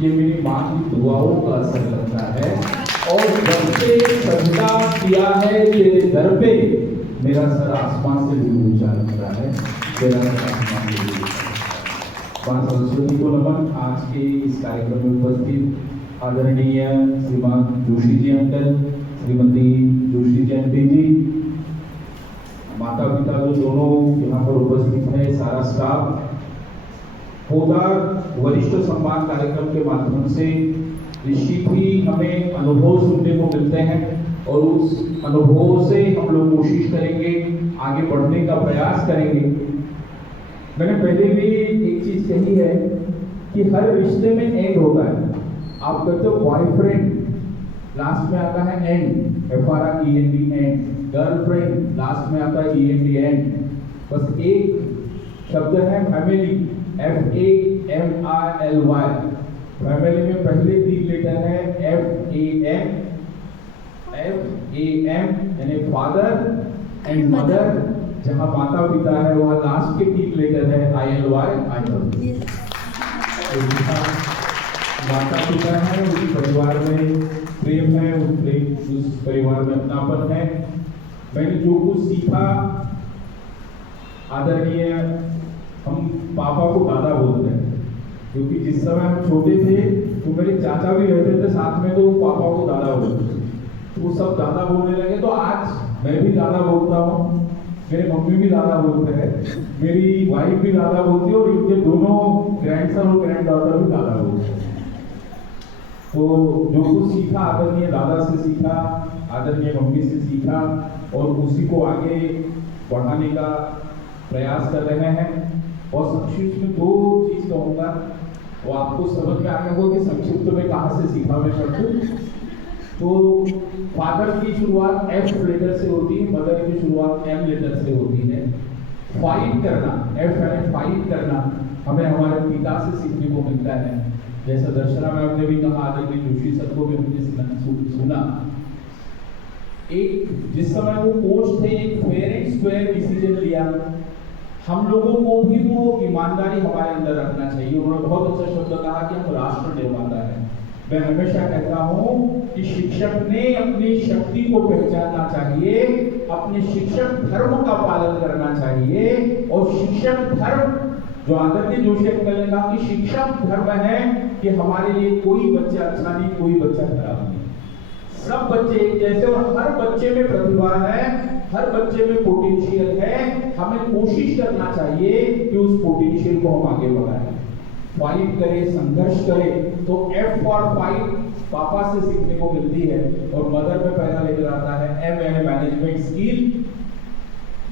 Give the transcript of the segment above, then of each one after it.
ये मेरी माँ की दुआओं का असर लगता है। और जब से सजदा किया है तेरे दर पे, मेरा सर आसमान से भी ऊंचा लगता है, मेरा सर आसमान से भी ऊंचा। मां सरस्वती को नमन। आज के इस कार्यक्रम में उपस्थित आदरणीय श्रीमान जोशी जी अंकल, श्रीमती जोशी जी आंटी जी, माता पिता जो दोनों यहाँ पर उपस्थित है, सारा स्टाफ, पोदार वरिष्ठ सम्मान कार्यक्रम के माध्यम से निश्चित ही हमें अनुभव सुनने को मिलते हैं और उस अनुभवों से हम लोग कोशिश करेंगे, आगे बढ़ने का प्रयास करेंगे। मैंने पहले भी एक चीज कही है कि हर रिश्ते में एंड होता है। आप कहते हो बॉयफ्रेंड, लास्ट में आता है and, FREND and. Girlfriend, last में आता है END एंड। बस एक शब्द है फैमिली, FAMILY। फैमिली में पहले 3 लेटर है FAM यानी फादर एंड मदर। जहां माता पिता है वहां लास्ट के 3 लेटर है ILY। माता पिता है, उस परिवार में प्रेम है, उस परिवार में अपनापन है। मैंने जो कुछ सीखा, आदरणीय, हम पापा को दादा बोलते हैं क्योंकि जिस समय हम छोटे थे तो मेरे चाचा भी रहते थे साथ में, तो पापा को दादा बोलते थे, तो वो सब दादा बोलने लगे। तो आज मैं भी दादा बोलता हूँ, मेरे मम्मी भी दादा बोलते हैं, मेरी वाइफ भी दादा बोलती है और इनके दोनों ग्रैंडसन और ग्रैंड डॉटर भी दादा बोलते हैं। तो जो कुछ सीखा आदरणीय दादा से सीखा, आदरणीय मम्मी से सीखा और उसी को आगे बढ़ाने का प्रयास कर रहे हैं। और संक्षिप्त में 2 चीज कहूँगा, वो आपको समझ में आ गया होगा कि संक्षिप्त में कहाँ से सीखा मैं सब। तो फादर की शुरुआत F लेटर से होती है, मदर की शुरुआत M लेटर से होती है। फाइट करना, F यानी फाइट करना, हमें हमारे पिता से सीखने को मिलता है। जैसा दर्शना मैम ने भी कहा, आदरणीय जोशी सर को भी हमने सुना। एक जिस समय वो कोच थे, एक फेयर एंड स्क्वायर डिसीजन लिया। हम लोगों को भी वो ईमानदारी हमारे अंदर रखना चाहिए। उन्होंने बहुत अच्छा शब्द कहा कि हम राष्ट्र निर्माता हैं। मैं हमेशा कहता हूं कि शिक्षक ने अपनी शक्ति को पहचानना चाहिए, अपने शिक्षक धर्म का पालन करना चाहिए। और शिक्षक धर्म, जो आदरणीय जोशी अंकल ने कहा कि शिक्षक धर्म है कि हमारे लिए कोई बच्चा अच्छा नहीं, कोई बच्चा खराब नहीं, सब बच्चे एक जैसे, और हर बच्चे में प्रतिभा है, हर बच्चे में पोटेंशियल है। हमें कोशिश करना चाहिए कि उस पोटेंशियल को हम आगे बढ़ाएं, फाइट करें, संघर्ष करें। तो F फॉर फाइट पापा से सीखने को मिलती है और मदर में पहला लेकर आता है M यानी मैनेजमेंट स्किल।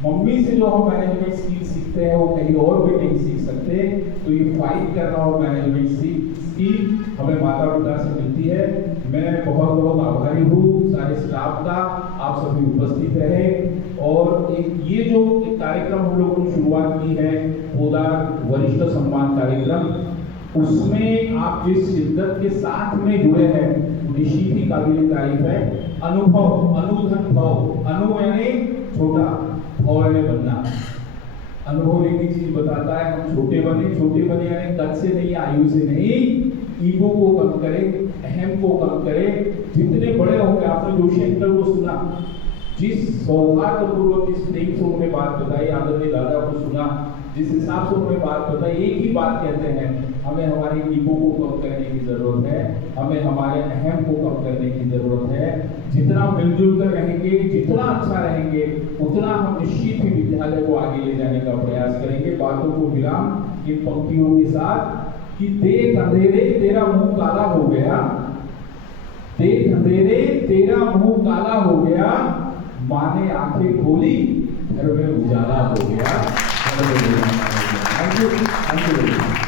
मम्मी से जो हम मैनेजमेंट स्किल सीखते हैं वो कहीं और भी नहीं सीख सकते। तो ये फाइट करना और मैनेजमेंट स्किल हमें माता पिता से मिलती है। मैं बहुत बहुत आभारी हूँ सारे स्टाफ का, आप सभी उपस्थित रहे। और ये जो कार्यक्रम हम लोगों ने शुरुआत की है, पोदार वरिष्ठ सम्मान कार्यक्रम, उसमें आप जिस शिद्दत के साथ में जुड़े हैं, निश्चित ही काबिल तारीफ है। अनुभव, अनुधन भव, अनु यानी छोटा, भव यानी बनना। अनुभव एक ही चीज बताता है, हम छोटे बने यानी कद से नहीं, आयु से नहीं, ईगो को कम करें, अहम को कम करें। जितने बड़े होंगे, आपने जोशी अंकल को सुना, जिस सौहार्दपूर्वक, जिस प्रेम से उन्होंने बात बताई, आदरणीय दादा को सुना, जिस हिसाब से उन्होंने बात बताई, एक ही बात कहते हैं, हमें हमारे ईगो को कम करने की जरूरत है, हमें हमारे अहम को कम करने की जरूरत है। जितना मिलजुल कर रहेंगे, जितना अच्छा रहेंगे, उतना हम निश्चित ही विद्यालय को आगे ले जाने का प्रयास करेंगे। बातों को विराम इन पंक्तियों के साथ कि देख अंधेरे तेरा मुंह काला हो गया, देख अंधेरे तेरा मुंह काला हो गया, माँ ने आंखें खोली, घर में उजाला हो गया। Thank you.